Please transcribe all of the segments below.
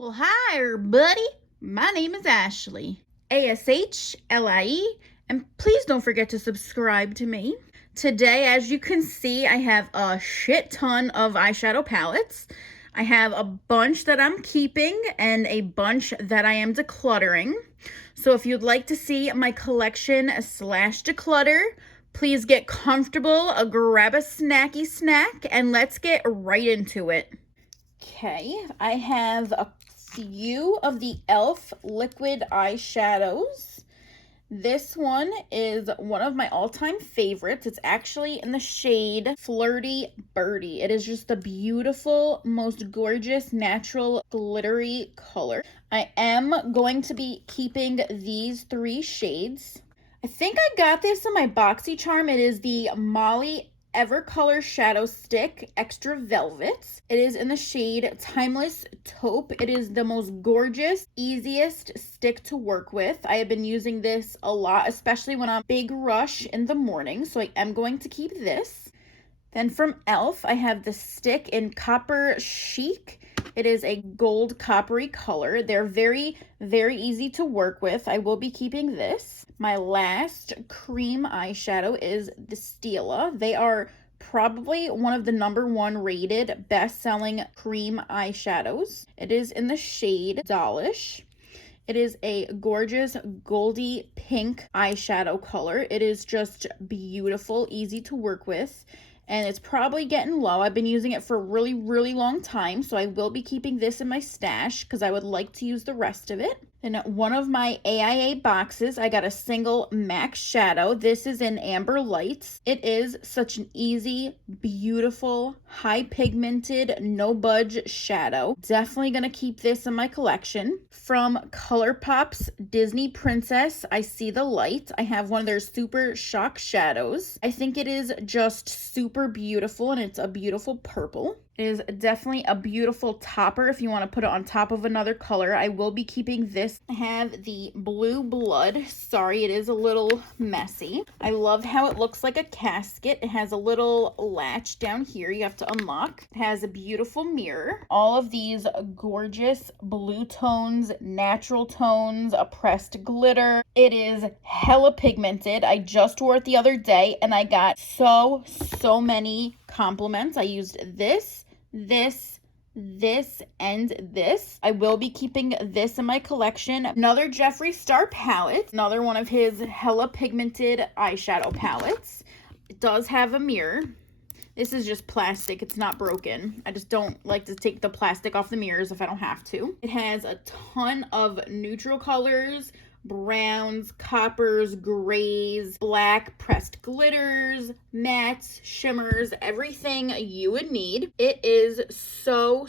Well, hi, everybody. My name is Ashley, Ashlie, and please don't forget to subscribe to me. Today, as you can see, I have a shit ton of eyeshadow palettes. I have a bunch that I'm keeping and a bunch that I am decluttering. So if you'd like to see my collection slash declutter, please get comfortable, grab a snacky snack, and let's get right into it. Okay, I have a few of the e.l.f. liquid eyeshadows. This one is one of my all-time favorites. It's actually in the shade Flirty Birdie. It is just the beautiful, most gorgeous, natural, glittery color. I am going to be keeping these three shades. I think I got this in my BoxyCharm. It is the Molly Evercolor Shadow Stick Extra Velvet. It is in the shade Timeless Taupe. It is the most gorgeous, easiest stick to work with. I have been using this a lot, especially when I'm big rush in the morning, so I am going to keep this. Then from e.l.f., I have the stick in Copper Chic. It is a gold coppery color. They're very, very easy to work with. I will be keeping this. My last cream eyeshadow is the Stila. They are probably one of the #1 rated best-selling cream eyeshadows. It is in the shade Dollish. It is a gorgeous goldy pink eyeshadow color. It is just beautiful, easy to work with. And it's probably getting low. I've been using it for a really, really long time, so I will be keeping this in my stash because I would like to use the rest of it. In one of my AIA boxes, I got a single MAC shadow. This is in Amber Lights. It is such an easy, beautiful, high pigmented, no budge shadow. Definitely gonna keep this in my collection. From Colourpop's Disney Princess, I See the Light. I have one of their Super Shock shadows. I think it is just super beautiful, and it's a beautiful purple. It is definitely a beautiful topper if you want to put it on top of another color. I will be keeping this. I have the Blue Blood. Sorry, it is a little messy. I love how it looks like a casket. It has a little latch down here you have to unlock. It has a beautiful mirror. All of these gorgeous blue tones, natural tones, a pressed glitter. It is hella pigmented. I just wore it the other day and I got so many compliments. I used this, and this. I will be keeping this in my collection. Another Jeffree Star palette, another one of his hella pigmented eyeshadow palettes. It does have a mirror. This is just plastic. It's not broken. I just don't like to take the plastic off the mirrors if I don't have to. It has a ton of neutral colors, browns, coppers, grays, black, pressed glitters, mattes, shimmers, everything you would need. It is so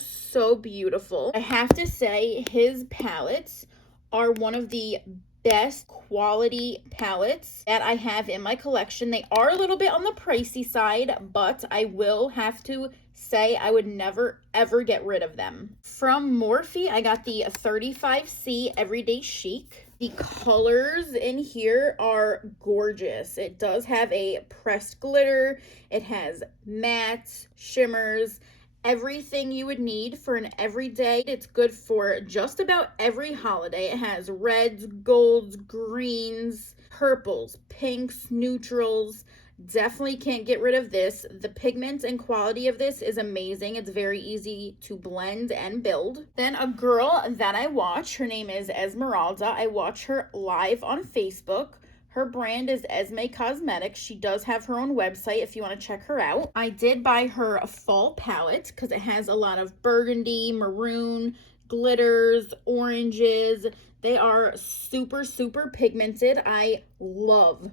beautiful. I have to say his palettes are one of the best quality palettes that I have in my collection. They are a little bit on the pricey side, but I will have to say I would never ever get rid of them. From Morphe, I got the 35C Everyday Chic. The colors in here are gorgeous. It does have a pressed glitter. It has mattes, shimmers, everything you would need for an everyday. It's good for just about every holiday. It has reds, golds, greens, purples, pinks, neutrals. Definitely can't get rid of this. The pigment and quality of this is amazing. It's very easy to blend and build. Then a girl that I watch, her name is Esmeralda. I watch her live on Facebook. Her brand is Esme Cosmetics. She does have her own website if you want to check her out. I did buy her a fall palette because it has a lot of burgundy, maroon, glitters, oranges. They are super pigmented. I love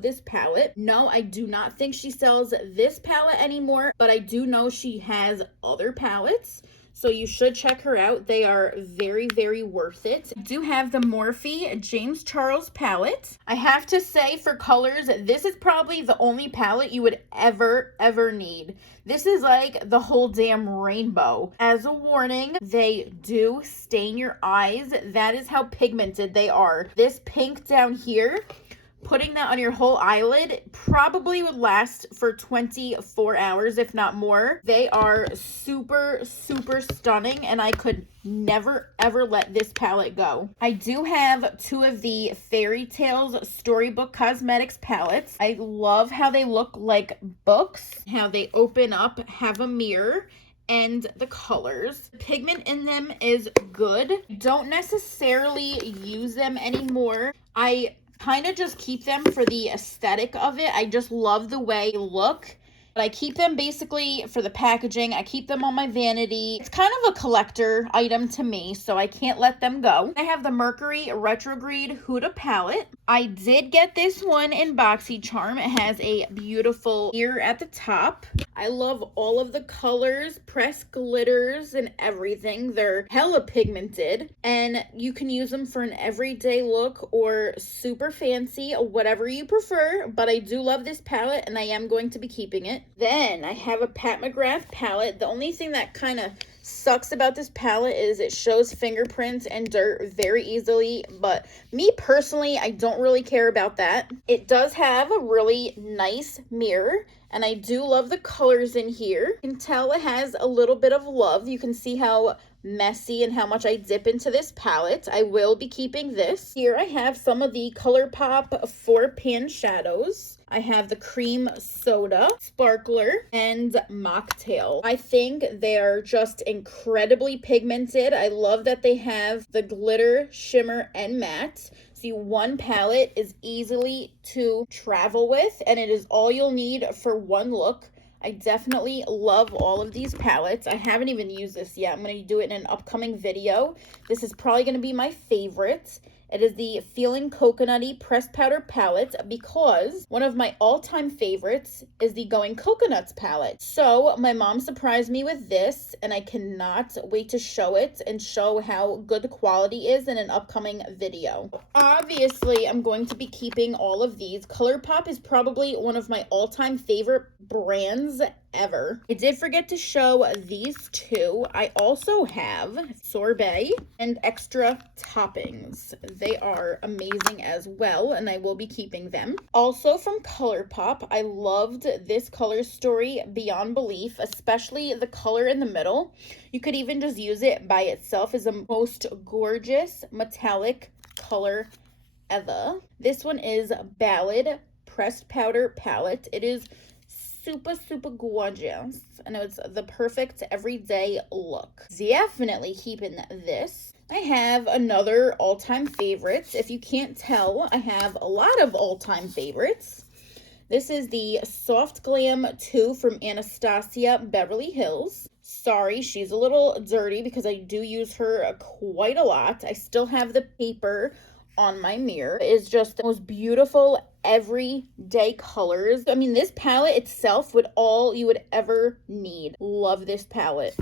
this palette. No, I do not think she sells this palette anymore, but I do know she has other palettes. So you should check her out. They are very worth it. I do have the Morphe James Charles palette. I have to say, for colors, this is probably the only palette you would ever need. This is like the whole damn rainbow. As a warning, they do stain your eyes. That is how pigmented they are. This pink down here putting that on your whole eyelid probably would last for 24 hours, if not more. They are super, super stunning, and I could never, ever let this palette go. I do have two of the Fairy Tales Storybook Cosmetics palettes. I love how they look like books, how they open up, have a mirror, and the colors. The pigment in them is good. Don't necessarily use them anymore. I kind of just keep them for the aesthetic of it. I just love the way they look. But I keep them basically for the packaging. I keep them on my vanity. It's kind of a collector item to me, so I can't let them go. I have the Mercury Retrograde Huda Palette. I did get this one in BoxyCharm. It has a beautiful ear at the top. I love all of the colors, pressed glitters, and everything. They're hella pigmented, and you can use them for an everyday look or super fancy, whatever you prefer. But I do love this palette, and I am going to be keeping it. Then I have a Mcgrath palette. The only thing that kind of sucks about this palette is it shows fingerprints and dirt very easily, but me personally, I don't really care about that. It does have a really nice mirror, and I do love the colors in here. You can tell it has a little bit of love. You can see how messy and how much I dip into this palette. I will be keeping this. Here I have some of the Colourpop 4-pan shadows. I have the Cream Soda, Sparkler, and Mocktail. I think they are just incredibly pigmented. I love that they have the glitter, shimmer, and matte. See, one palette is easily to travel with, and it is all you'll need for one look. I definitely love all of these palettes. I haven't even used this yet. I'm going to do it in an upcoming video. This is probably going to be my favorite. It is the Feeling Coconutty Pressed Powder Palette, because one of my all-time favorites is the Going Coconuts palette. So my mom surprised me with this, and I cannot wait to show it and show how good the quality is in an upcoming video. Obviously, I'm going to be keeping all of these. Colourpop is probably one of my all-time favorite brands ever. I did forget to show these two. I also have Sorbet and Extra Toppings. They are amazing as well, and I will be keeping them. Also from Colourpop, I loved this color story beyond belief, especially the color in the middle. You could even just use it by itself as the most gorgeous metallic color ever. This one is Ballad Pressed Powder Palette. It is super, super gorgeous, and it's the perfect everyday look. Definitely keeping this. I have another all-time favorites. If you can't tell, I have a lot of all-time favorites. This is the Soft Glam 2 from Anastasia Beverly Hills. Sorry, she's a little dirty because I do use her quite a lot. I still have the paper on my mirror. It's just the most beautiful everyday colors. I mean, this palette itself would all you would ever need. Love this palette.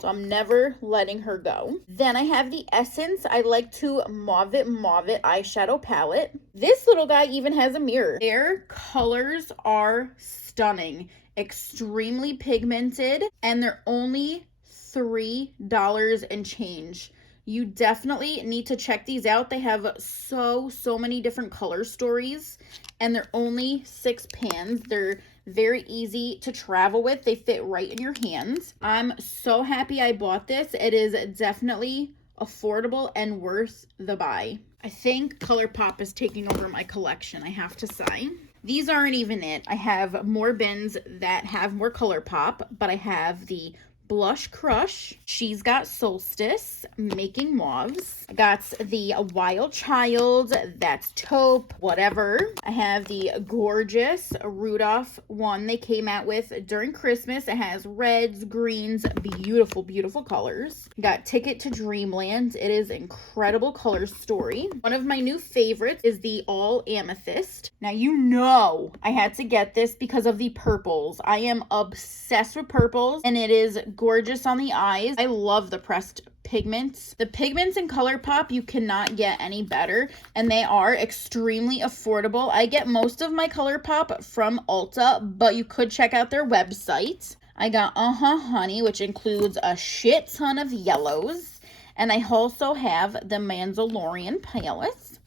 So I'm never letting her go. Then I have the Essence I Like to Mauve It eyeshadow palette. This little guy even has a mirror. Their colors are stunning, extremely pigmented, and they're only $3 and change. You definitely need to check these out. They have so many different color stories, and they're only 6 pans. They're very easy to travel with. They fit right in your hands. I'm so happy I bought this. It is definitely affordable and worth the buy. I think Colourpop is taking over my collection, I have to say. These aren't even it. I have more bins that have more Colourpop, but I have the Blush Crush, She's Got Solstice, Making Mauves. I got the Wild Child, that's taupe, whatever. I have the gorgeous Rudolph one they came out with during Christmas. It has reds, greens, beautiful, beautiful colors. Got Ticket to Dreamland. It is incredible color story. One of my new favorites is the All Amethyst. Now, you know I had to get this because of the purples. I am obsessed with purples, and it is gorgeous on the eyes. I love the pressed pigments. The pigments in Colourpop, you cannot get any better, and they are extremely affordable. I get most of my Colourpop from Ulta, but you could check out their website. I got Honey, which includes a shit ton of yellows, and I also have the Mandalorian palettes.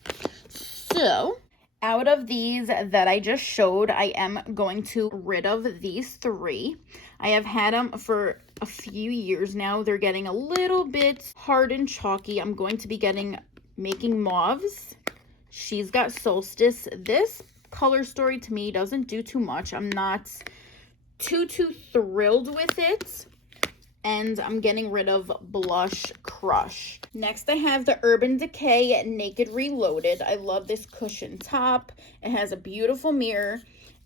So Out of these that I just showed, I am going to rid of these 3. I have had them for a few years now. They're getting a little bit hard and chalky. I'm going to be making mauves. She's got Solstice. This color story to me doesn't do too much. I'm not too thrilled with it. And I'm getting rid of Blush Crush. Next, I have the Urban Decay Naked Reloaded. I love this cushion top. It has a beautiful mirror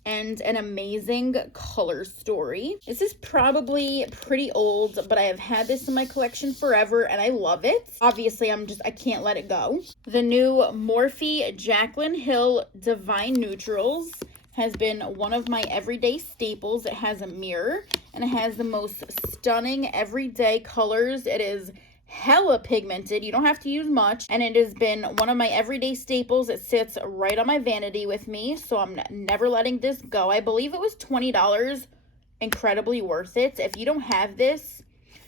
and an amazing color story. This is probably pretty old, but I have had this in my collection forever and I love it. Obviously, I can't let it go. The new Morphe Jaclyn Hill Divine Neutrals has been one of my everyday staples. It has a mirror and it has the most stunning everyday colors. It is hella pigmented. You don't have to use much, and it has been one of my everyday staples. It sits right on my vanity with me, so I'm never letting this go. I believe it was $20. Incredibly worth it. If you don't have this,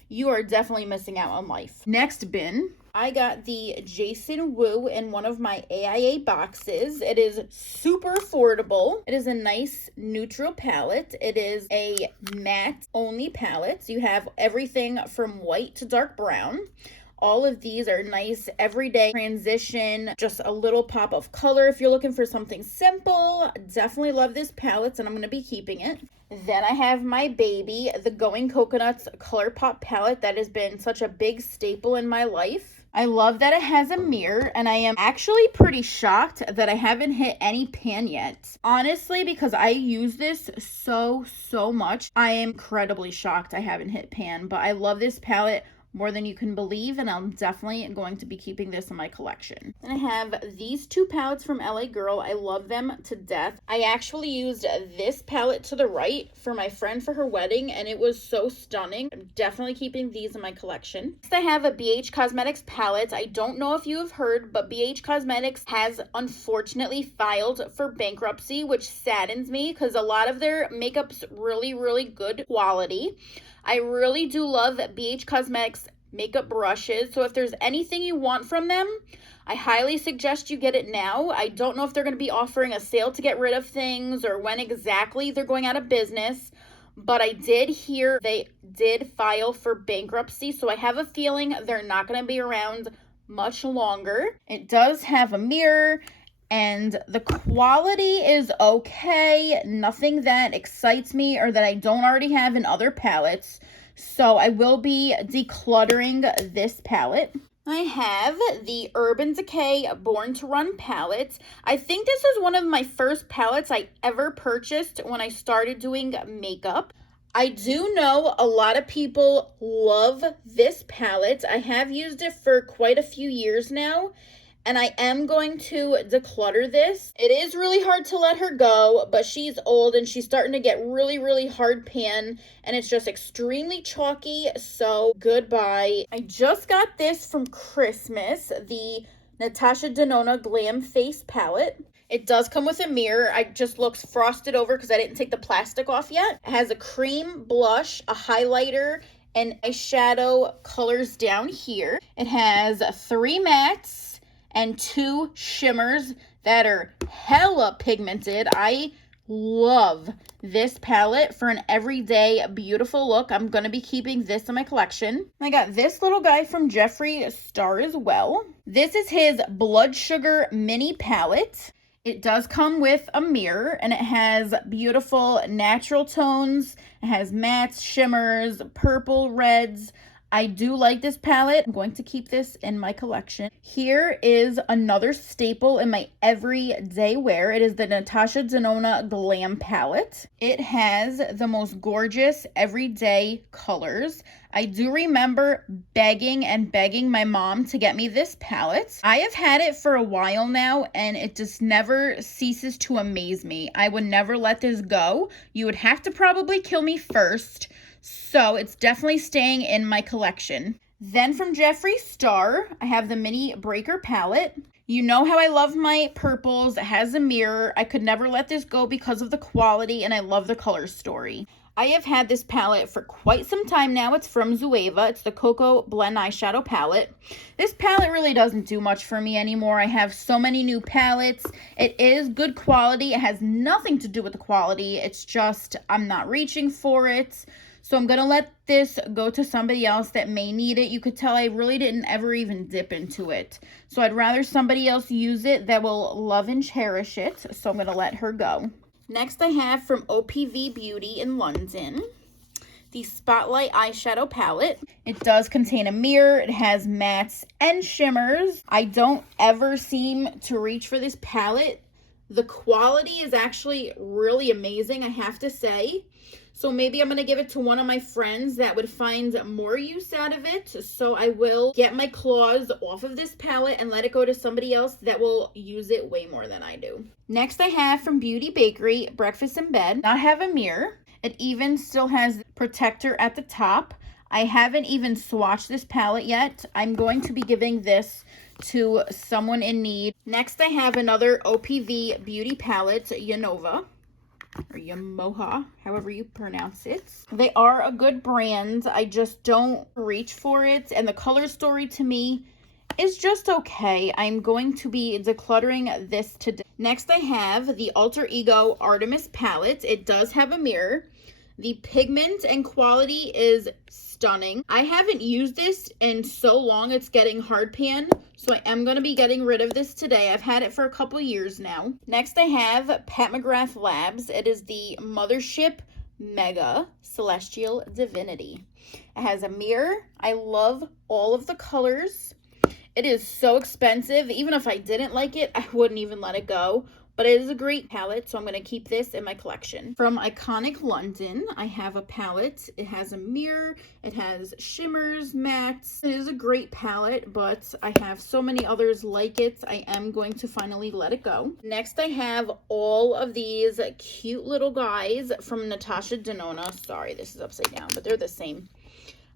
you are definitely missing out on life. Next bin, I got the Jason Wu in one of my AIA boxes. It is super affordable. It is a nice neutral palette. It is a matte only palette. So you have everything from white to dark brown. All of these are nice everyday transition, just a little pop of color. If you're looking for something simple, definitely love this palette, and I'm going to be keeping it. Then I have my baby, the Going Coconuts Colourpop palette that has been such a big staple in my life. I love that it has a mirror, and I am actually pretty shocked that I haven't hit any pan yet. Honestly, because I use this so much, I am incredibly shocked I haven't hit pan, but I love this palette more than you can believe, and I'm definitely going to be keeping this in my collection. Then I have these 2 palettes from LA Girl. I love them to death. I actually used this palette to the right for my friend for her wedding, and it was so stunning. I'm definitely keeping these in my collection. Next, I have a BH Cosmetics palette. I don't know if you have heard, but BH Cosmetics has unfortunately filed for bankruptcy, which saddens me because a lot of their makeup's really good quality. I really do love BH Cosmetics makeup brushes, so if there's anything you want from them, I highly suggest you get it now. I don't know if they're going to be offering a sale to get rid of things or when exactly they're going out of business, but I did hear they did file for bankruptcy, so I have a feeling they're not going to be around much longer. It does have a mirror, and the quality is okay. Nothing that excites me or that I don't already have in other palettes. So I will be decluttering this palette. I have the Urban Decay Born to Run palette. I think this is one of my first palettes I ever purchased when I started doing makeup. I do know a lot of people love this palette. I have used it for quite a few years now, and I am going to declutter this. It is really hard to let her go, but she's old and she's starting to get really hard pan, and it's just extremely chalky, so goodbye. I just got this from Christmas, the Natasha Denona Glam Face Palette. It does come with a mirror. It just looks frosted over because I didn't take the plastic off yet. It has a cream blush, a highlighter, and eyeshadow colors down here. It has 3 mattes and 2 shimmers that are hella pigmented. I love this palette for an everyday beautiful look. I'm going to be keeping this in my collection. I got this little guy from Jeffree Star as well. This is his Blood Sugar mini palette. It does come with a mirror, and it has beautiful natural tones. It has mattes, shimmers, purple, reds. I do like this palette. I'm going to keep this in my collection. Here is another staple in my everyday wear. It is the Natasha Denona Glam palette. It has the most gorgeous everyday colors. I do remember begging my mom to get me this palette. I have had it for a while now, and it just never ceases to amaze me. I would never let this go. You would have to probably kill me first. So it's definitely staying in my collection. Then from Jeffree Star, I have the Mini Breaker palette. You know how I love my purples. It has a mirror. I could never let this go because of the quality, and I love the color story. I have had this palette for quite some time now. It's from Zoeva. It's the Coco Blend Eyeshadow Palette. This palette really doesn't do much for me anymore. I have so many new palettes. It is good quality. It has nothing to do with the quality. It's just I'm not reaching for it. So I'm going to let this go to somebody else that may need it. You could tell I really didn't ever even dip into it. So I'd rather somebody else use it that will love and cherish it. So I'm going to let her go. Next I have from OPV Beauty in London, the Spotlight Eyeshadow Palette. It does contain a mirror. It has mattes and shimmers. I don't ever seem to reach for this palette. The quality is actually really amazing, I have to say. So maybe I'm going to give it to one of my friends that would find more use out of it. So I will get my claws off of this palette and let it go to somebody else that will use it way more than I do. Next I have from Beauty Bakery, Breakfast in Bed. Not have a mirror. It even still has protector at the top. I haven't even swatched this palette yet. I'm going to be giving this to someone in need. Next I have another OPV Beauty palette, Yanova. Or Yamoha, however you pronounce it. They are a good brand. I just don't reach for it. And the color story to me is just okay. I'm going to be decluttering this today. Next I have the Alter Ego Artemis palette. It does have a mirror. The pigment and quality is stunning. I haven't used this in so long, it's getting hard pan. So I am going to be getting rid of this today. I've had it for a couple years now. Next I have Pat McGrath Labs. It is the Mothership Mega Celestial Divinity. It has a mirror. I love all of the colors. It is so expensive. Even if I didn't like it, I wouldn't even let it go. But it is a great palette, so I'm going to keep this in my collection. From Iconic London, I have a palette. It has a mirror. It has shimmers, mattes. It is a great palette, but I have so many others like it. I am going to finally let it go. Next, I have all of these cute little guys from Natasha Denona. Sorry, this is upside down, but they're the same.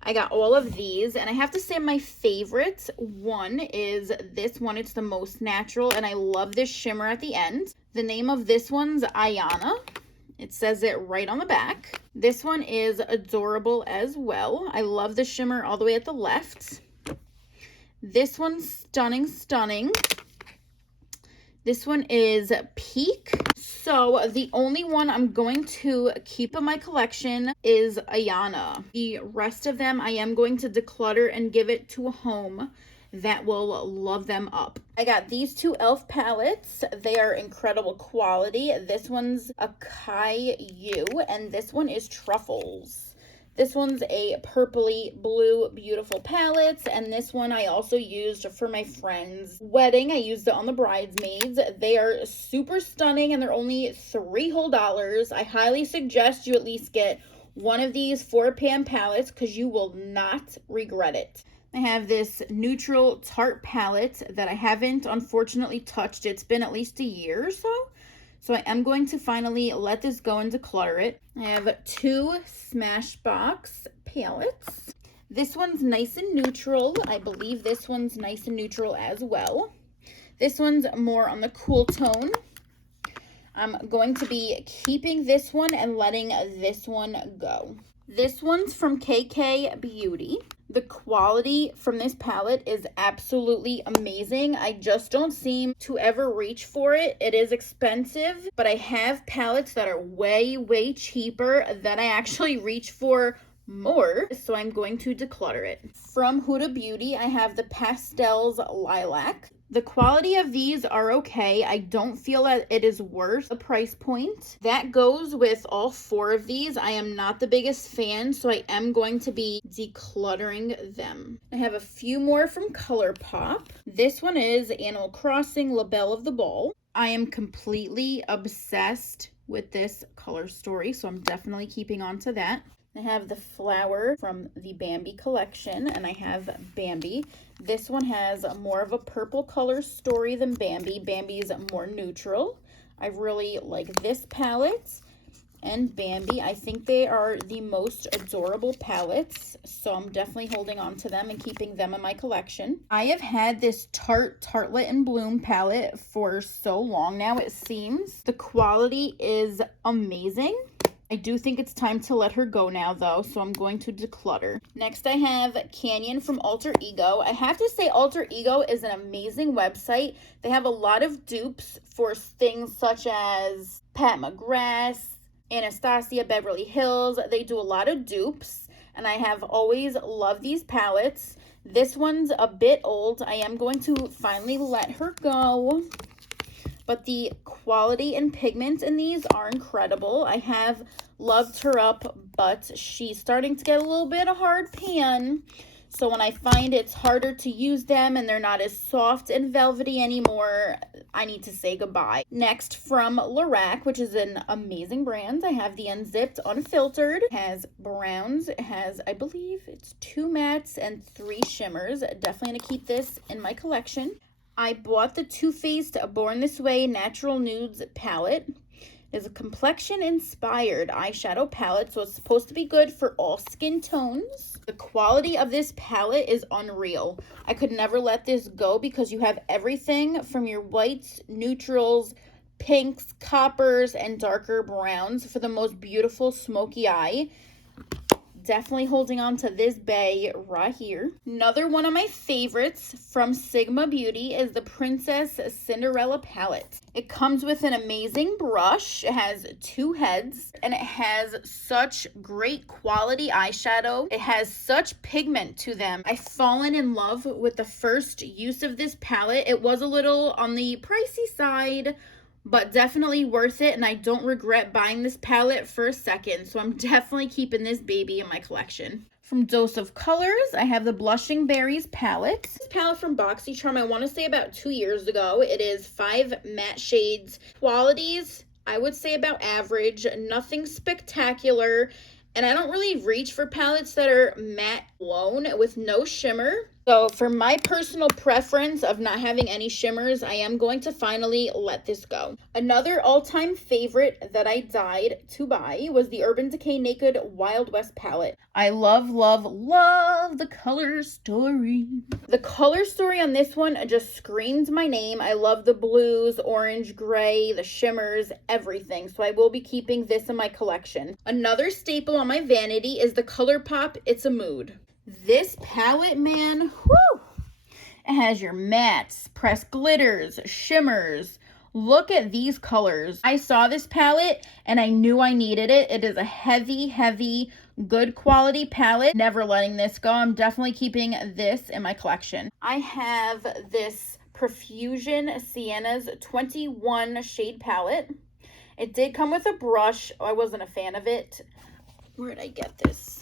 I got all of these, and I have to say my favorite one is this one. It's the most natural, and I love this shimmer at the end. The name of this one's Ayana. It says it right on the back. This one is adorable as well. I love the shimmer all the way at the left. This one's stunning, stunning. This one is Peak. So the only one I'm going to keep in my collection is Ayana. The rest of them I am going to declutter and give it to a home that will love them up. I got these two e.l.f. palettes. They are incredible quality. This one's Acai You and this one is Truffles. This one's a purpley blue beautiful palette, and this one I also used for my friend's wedding. I used it on the bridesmaids. They are super stunning and they're only $3 whole. I highly suggest you at least get one of these 4-pan palettes because you will not regret it. I have this neutral Tarte palette that I haven't unfortunately touched. It's been at least a year or so. So I am going to finally let this go and declutter it. I have two Smashbox palettes. This one's nice and neutral. I believe this one's nice and neutral as well. This one's more on the cool tone. I'm going to be keeping this one and letting this one go. This one's from KK Beauty. The quality from this palette is absolutely amazing. I just don't seem to ever reach for it. It is expensive, but I have palettes that are way, way cheaper that I actually reach for more, so I'm going to declutter it. From Huda Beauty, I have the Pastels Lilac. The quality of these are okay. I don't feel that it is worth the price point. That goes with all 4 of these. I am not the biggest fan, so I am going to be decluttering them. I have a few more from Colourpop. This one is Animal Crossing La Belle of the Ball. I am completely obsessed with this color story, so I'm definitely keeping on to that. I have the flower from the Bambi collection, and I have Bambi. This one has more of a purple color story than Bambi. Bambi's more neutral. I really like this palette and Bambi. I think they are the most adorable palettes, so I'm definitely holding on to them and keeping them in my collection. I have had this Tarte Tartlet and Bloom palette for so long now, it seems. The quality is amazing. I do think it's time to let her go now though, so I'm going to declutter. Next I have Canyon from Alter Ego. I have to say Alter Ego is an amazing website. They have a lot of dupes for things such as Pat McGrath, Anastasia, Beverly Hills. They do a lot of dupes, and I have always loved these palettes. This one's a bit old. I am going to finally let her go, but the quality and pigments in these are incredible. I have loved her up, but she's starting to get a little bit of hard pan. So when I find it's harder to use them and they're not as soft and velvety anymore, I need to say goodbye. Next, from Lorac, which is an amazing brand, I have the Unzipped Unfiltered. It has browns. It has, I believe, it's 2 mattes and 3 shimmers. Definitely gonna keep this in my collection. I bought the Too Faced Born This Way Natural Nudes palette. It's a complexion-inspired eyeshadow palette, so it's supposed to be good for all skin tones. The quality of this palette is unreal. I could never let this go because you have everything from your whites, neutrals, pinks, coppers, and darker browns for the most beautiful smoky eye. Definitely holding on to this bay right here. Another one of my favorites from Sigma Beauty is the Princess Cinderella palette. It comes with an amazing brush. It has 2 heads, and it has such great quality eyeshadow. It has such pigment to them. I've fallen in love with the first use of this palette. It was a little on the pricey side, but definitely worth it, and I don't regret buying this palette for a second, so I'm definitely keeping this baby in my collection. From Dose of Colors, I have the Blushing Berries palette. This palette from BoxyCharm, I want to say about 2 years ago. It is 5 matte shades. Qualities, I would say about average, nothing spectacular, and I don't really reach for palettes that are matte alone with no shimmer. So for my personal preference of not having any shimmers, I am going to finally let this go. Another all-time favorite that I died to buy was the Urban Decay Naked Wild West palette. I love, love, love the color story. The color story on this one just screams my name. I love the blues, orange, gray, the shimmers, everything. So I will be keeping this in my collection. Another staple on my vanity is the Colourpop It's a Mood. This palette, man, whoo! It has your mattes, pressed glitters, shimmers. Look at these colors. I saw this palette and I knew I needed it. It is a heavy, heavy, good quality palette. Never letting this go. I'm definitely keeping this in my collection. I have this Profusion Sienna's 21 shade palette. It did come with a brush. I wasn't a fan of it. Where did I get this?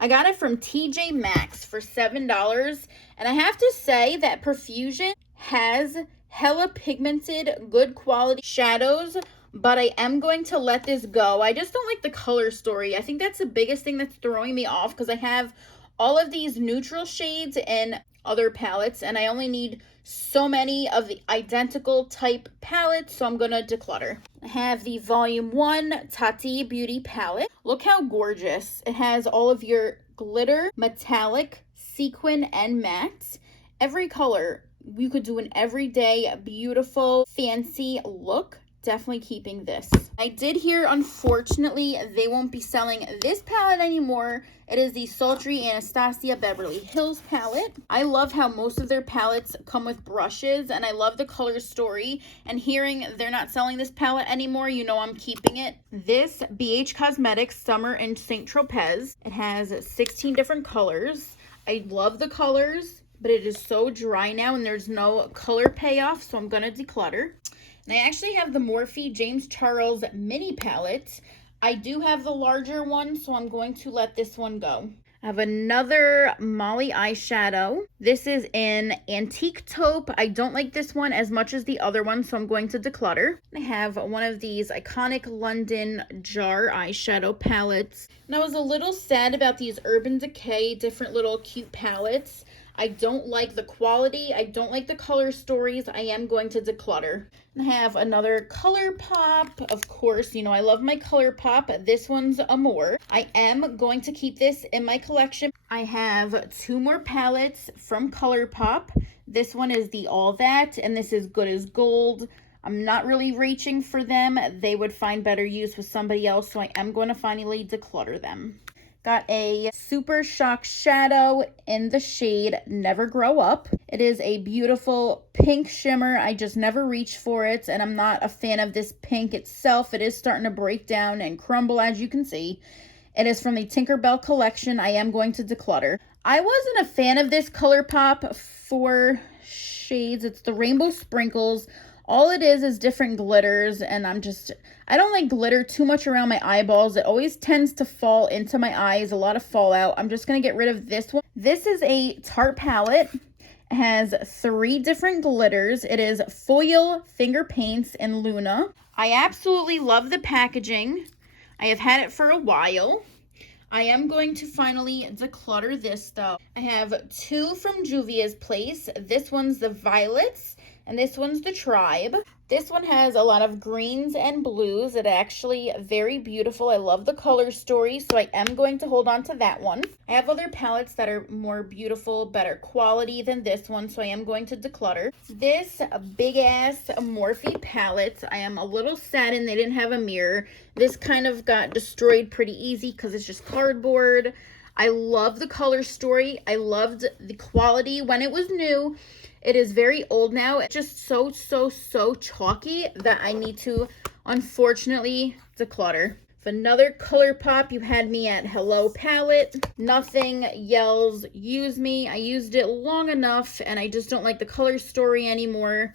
I got it from TJ Maxx for $7, and I have to say that Profusion has hella pigmented, good quality shadows, but I am going to let this go. I just don't like the color story. I think that's the biggest thing that's throwing me off because I have all of these neutral shades in other palettes, and I only need so many of the identical type palettes, so I'm gonna declutter. I have the Volume 1 Tarte Beauty palette. Look how gorgeous. It has all of your glitter, metallic, sequin, and matte. Every color. You could do an everyday, beautiful, fancy look. Definitely keeping this. I did hear, unfortunately, they won't be selling this palette anymore. It is the Sultry Anastasia Beverly Hills palette. I love how most of their palettes come with brushes, and I love the color story. And hearing they're not selling this palette anymore, you know I'm keeping it. This BH Cosmetics Summer in St. Tropez. It has 16 different colors. I love the colors, but it is so dry now and there's no color payoff, so I'm gonna declutter. And I actually have the Morphe James Charles mini palette. I do have the larger one, so I'm going to let this one go. I have another Molly eyeshadow. This is in Antique Taupe. I don't like this one as much as the other one, so I'm going to declutter. I have one of these iconic London jar eyeshadow palettes. And I was a little sad about these Urban Decay different little cute palettes. I don't like the quality. I don't like the color stories. I am going to declutter. I have another Colourpop. Of course, you know I love my Colourpop. This one's Amore. I am going to keep this in my collection. I have 2 more palettes from Colourpop. This one is the All That, and this is Good as Gold. I'm not really reaching for them. They would find better use with somebody else, so I am going to finally declutter them. Got a Super Shock Shadow in the shade Never Grow Up. It is a beautiful pink shimmer. I just never reach for it, and I'm not a fan of this pink itself. It is starting to break down and crumble, as you can see. It is from the Tinkerbell collection. I am going to declutter. I wasn't a fan of this Colourpop for shades. It's the Rainbow Sprinkles. All it is different glitters, and I don't like glitter too much around my eyeballs. It always tends to fall into my eyes, a lot of fallout. I'm just going to get rid of this one. This is a Tarte palette. It has 3 different glitters. It is Foil, Finger Paints, and Luna. I absolutely love the packaging. I have had it for a while. I am going to finally declutter this though. I have 2 from Juvia's Place. This one's the Violets, and this one's the Tribe. This one has a lot of greens and blues. It's actually very beautiful. I love the color story, so I am going to hold on to that one. I have other palettes that are more beautiful, better quality than this one, so I am going to declutter. This big ass Morphe palette, I am a little saddened they didn't have a mirror. This kind of got destroyed pretty easy because it's just cardboard. I love the color story. I loved the quality when it was new. It is very old now. It's just so chalky that I need to, unfortunately, declutter. If another Colourpop, you had me at Hello Palette. Nothing yells, use me. I used it long enough, and I just don't like the color story anymore.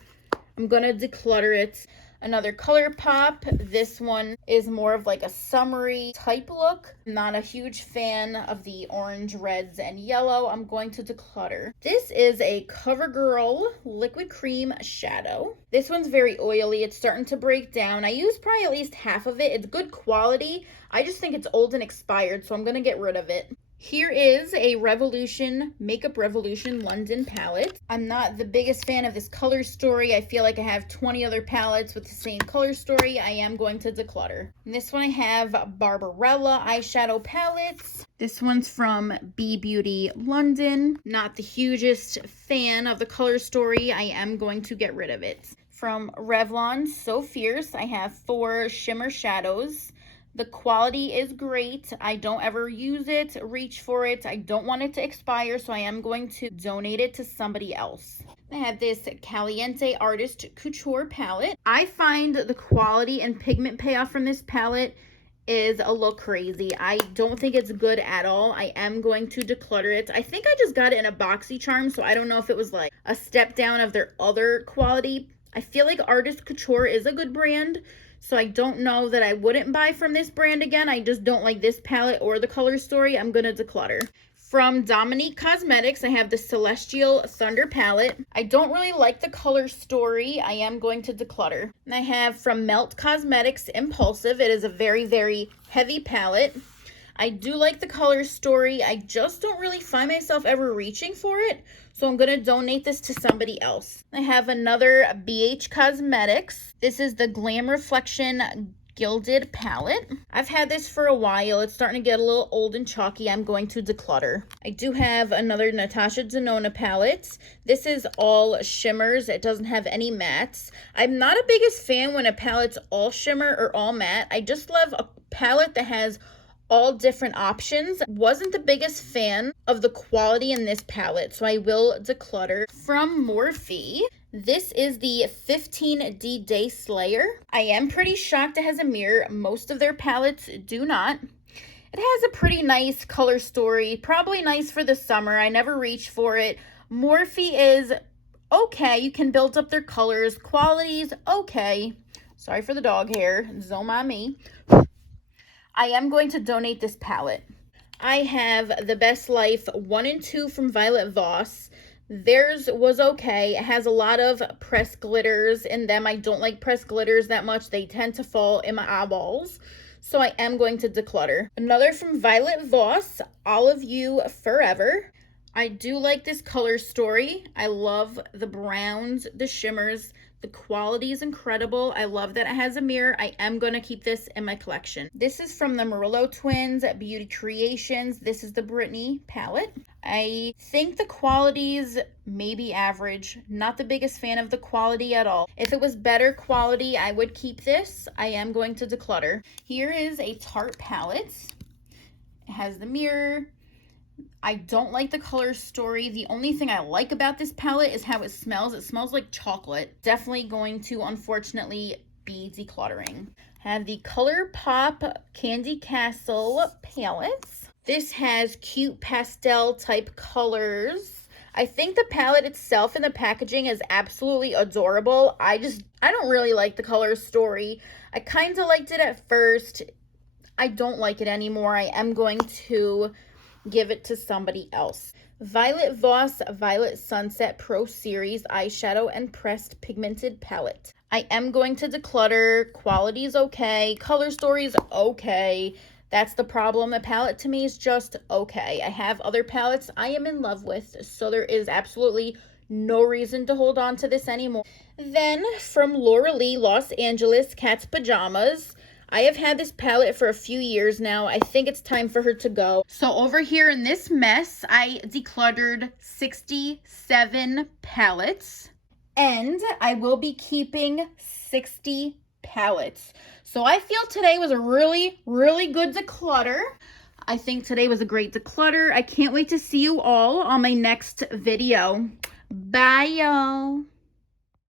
I'm gonna declutter it. Another Colourpop. This one is more of like a summery type look. I'm not a huge fan of the orange, reds, and yellow. I'm going to declutter. This is a CoverGirl Liquid Cream Shadow. This one's very oily. It's starting to break down. I used probably at least half of it. It's good quality. I just think it's old and expired, so I'm going to get rid of it. Here is a Makeup Revolution London palette. I'm not the biggest fan of this color story. I feel like I have 20 other palettes with the same color story. I am going to declutter. And this one I have Barbarella eyeshadow palettes. This one's from B Beauty London. Not the hugest fan of the color story. I am going to get rid of it. From Revlon So Fierce, I have 4 shimmer shadows. The quality is great. I don't ever use it, reach for it. I don't want it to expire, so I am going to donate it to somebody else. I have this Caliente Artist Couture palette. I find the quality and pigment payoff from this palette is a little crazy. I don't think it's good at all. I am going to declutter it. I think I just got it in a BoxyCharm, so I don't know if it was like a step down of their other quality. I feel like Artist Couture is a good brand, so I don't know that I wouldn't buy from this brand again. I just don't like this palette or the color story. I'm going to declutter. From Dominique Cosmetics, I have the Celestial Thunder palette. I don't really like the color story. I am going to declutter. And I have from Melt Cosmetics Impulsive. It is a very heavy palette. I do like the color story. I just don't really find myself ever reaching for it. So I'm going to donate this to somebody else. I have another BH Cosmetics. This is the Glam Reflection Gilded palette. I've had this for a while. It's starting to get a little old and chalky. I'm going to declutter. I do have another Natasha Denona palette. This is all shimmers. It doesn't have any mattes. I'm not a biggest fan when a palette's all shimmer or all matte. I just love a palette that has all different options. Wasn't the biggest fan of the quality in this palette, so I will declutter. From Morphe, this is the 15D Day Slayer. I am pretty shocked it has a mirror. Most of their palettes do not. It has a pretty nice color story, probably nice for the summer. I never reach for it. Morphe is okay. You can build up their colors. Quality's okay. Sorry for the dog hair. Don't mind me. I am going to donate this palette. I have the Best Life 1 and 2 from Violet Voss. Theirs was okay. It has a lot of pressed glitters in them. I don't like pressed glitters that much. They tend to fall in my eyeballs. So I am going to declutter. Another from Violet Voss, All of You Forever. I do like this color story. I love the browns, the shimmers. The quality is incredible. I love that it has a mirror. I am going to keep this in my collection. This is from the Murillo Twins Beauty Creations. This is the Britney palette. I think the quality's maybe average. Not the biggest fan of the quality at all. If it was better quality, I would keep this. I am going to declutter. Here is a Tarte palette. It has the mirror. I don't like the color story. The only thing I like about this palette is how it smells. It smells like chocolate. Definitely going to, unfortunately, be decluttering. I have the Colourpop Candy Castle palettes. This has cute pastel type colors. I think the palette itself and the packaging is absolutely adorable. I don't really like the color story. I kind of liked it at first. I don't like it anymore. I am going to give it to somebody else. Violet Voss Violet Sunset Pro Series Eyeshadow and Pressed Pigmented Palette. I am going to declutter. Quality's okay. Color story's okay. That's the problem. The palette to me is just okay. I have other palettes I am in love with, so there is absolutely no reason to hold on to this anymore. Then from Laura Lee Los Angeles Cat's Pajamas. I have had this palette for a few years now. I think it's time for her to go. So over here in this mess, I decluttered 67 palettes. And I will be keeping 60 palettes. So I feel today was a really, really good declutter. I think today was a great declutter. I can't wait to see you all on my next video. Bye, y'all.